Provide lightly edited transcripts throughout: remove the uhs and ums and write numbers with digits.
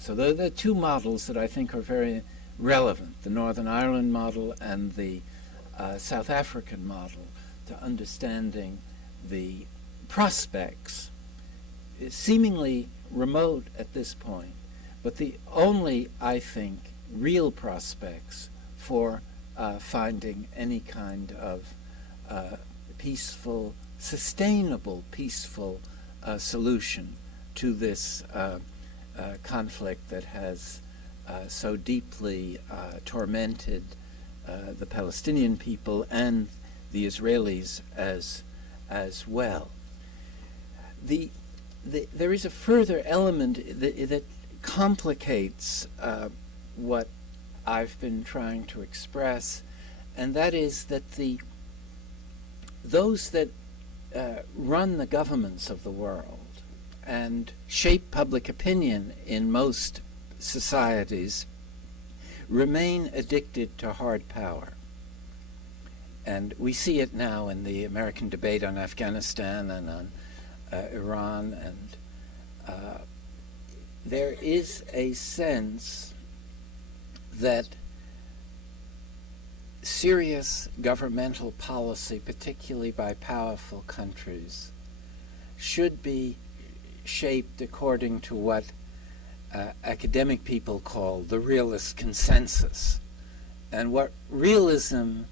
So there are two models that I think are very relevant, the Northern Ireland model and the South African model, to understanding the prospects, seemingly remote at this point, but the only, I think, real prospects for finding any kind of peaceful, sustainable, peaceful solution to this conflict that has so deeply tormented the Palestinian people and the Israelis as well. There is a further element that complicates what I've been trying to express, and that is that those that run the governments of the world and shape public opinion in most societies remain addicted to hard power. And we see it now in the American debate on Afghanistan and on Iran, and there is a sense that serious governmental policy, particularly by powerful countries, should be shaped according to what academic people call the realist consensus. And what realism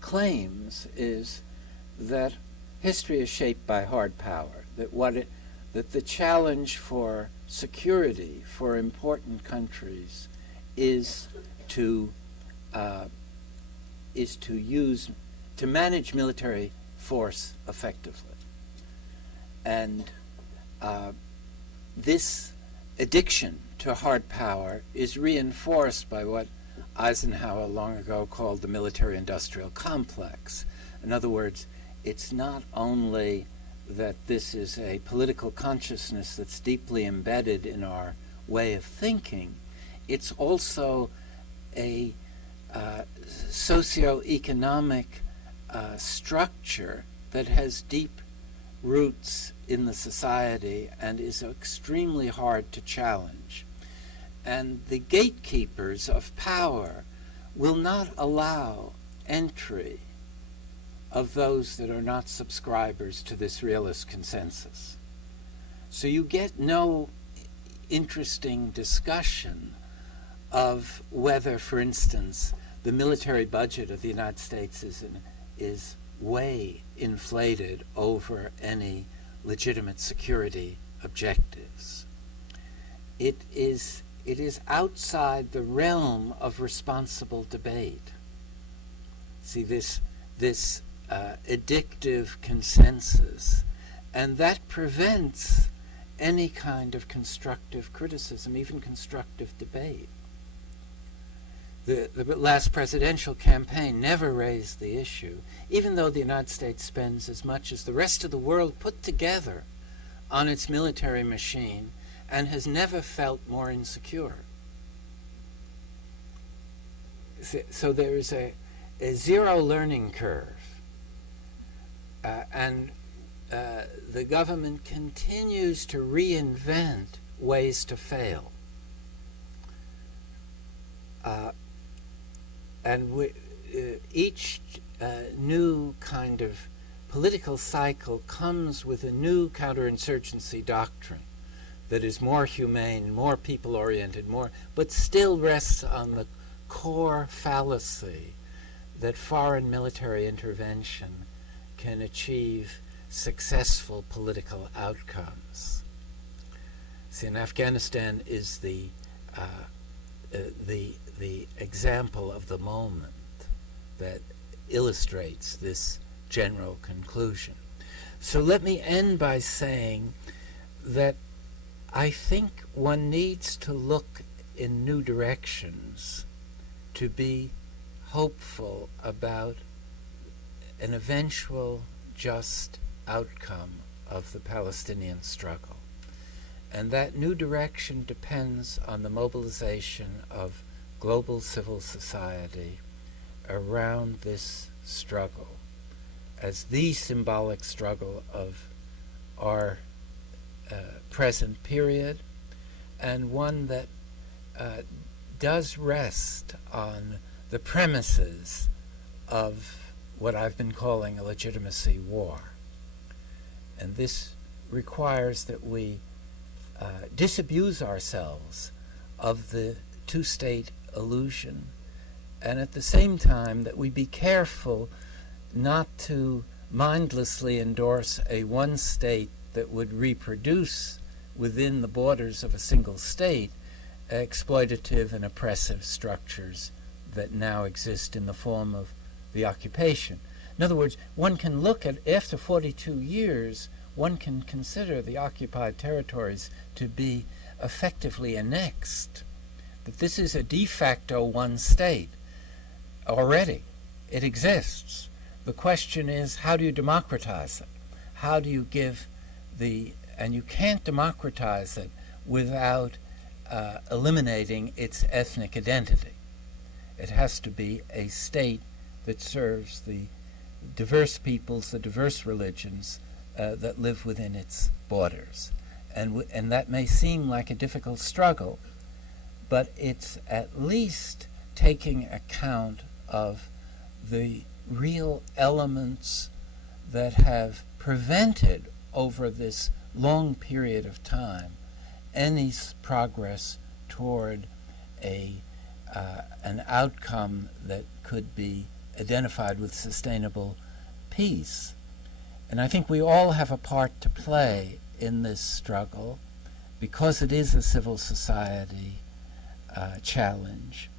claims is that history is shaped by hard power, that the challenge for security for important countries is to manage military force effectively. And this addiction to hard power is reinforced by what Eisenhower long ago called the military-industrial complex. In other words, it's not only that this is a political consciousness that's deeply embedded in our way of thinking, it's also a socioeconomic structure that has deep roots in the society and is extremely hard to challenge. And the gatekeepers of power will not allow entry of those that are not subscribers to this realist consensus. So you get no interesting discussion of whether, for instance, the military budget of the United States is way inflated over any legitimate security objectives. It is outside the realm of responsible debate. See, this addictive consensus, and that prevents any kind of constructive criticism, even constructive debate. The last presidential campaign never raised the issue, even though the United States spends as much as the rest of the world put together on its military machine and has never felt more insecure. So there is a zero learning curve, and the government continues to reinvent ways to fail. And each new kind of political cycle comes with a new counterinsurgency doctrine that is more humane, more people-oriented, but still rests on the core fallacy that foreign military intervention can achieve successful political outcomes. See, in Afghanistan is the example of the moment that illustrates this general conclusion. So let me end by saying that I think one needs to look in new directions to be hopeful about an eventual just outcome of the Palestinian struggle. And that new direction depends on the mobilization of global civil society around this struggle as the symbolic struggle of our present period, and one that does rest on the premises of what I've been calling a legitimacy war. And this requires that we disabuse ourselves of the two-state illusion, and at the same time that we be careful not to mindlessly endorse a one state that would reproduce within the borders of a single state exploitative and oppressive structures that now exist in the form of the occupation. In other words, one can look at, after 42 years, one can consider the occupied territories to be effectively annexed, that this is a de facto one state already. It exists. The question is, how do you democratize it? How do you give and you can't democratize it without eliminating its ethnic identity. It has to be a state that serves the diverse peoples, the diverse religions that live within its borders. And that may seem like a difficult struggle, but it's at least taking account of the real elements that have prevented over this long period of time any progress toward an outcome that could be identified with sustainable peace. And I think we all have a part to play in this struggle because it is a civil society challenge.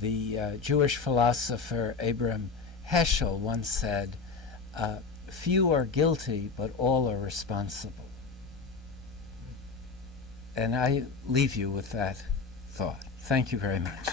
The Jewish philosopher Abraham Heschel once said, "Few are guilty, but all are responsible." And I leave you with that thought. Thank you very much.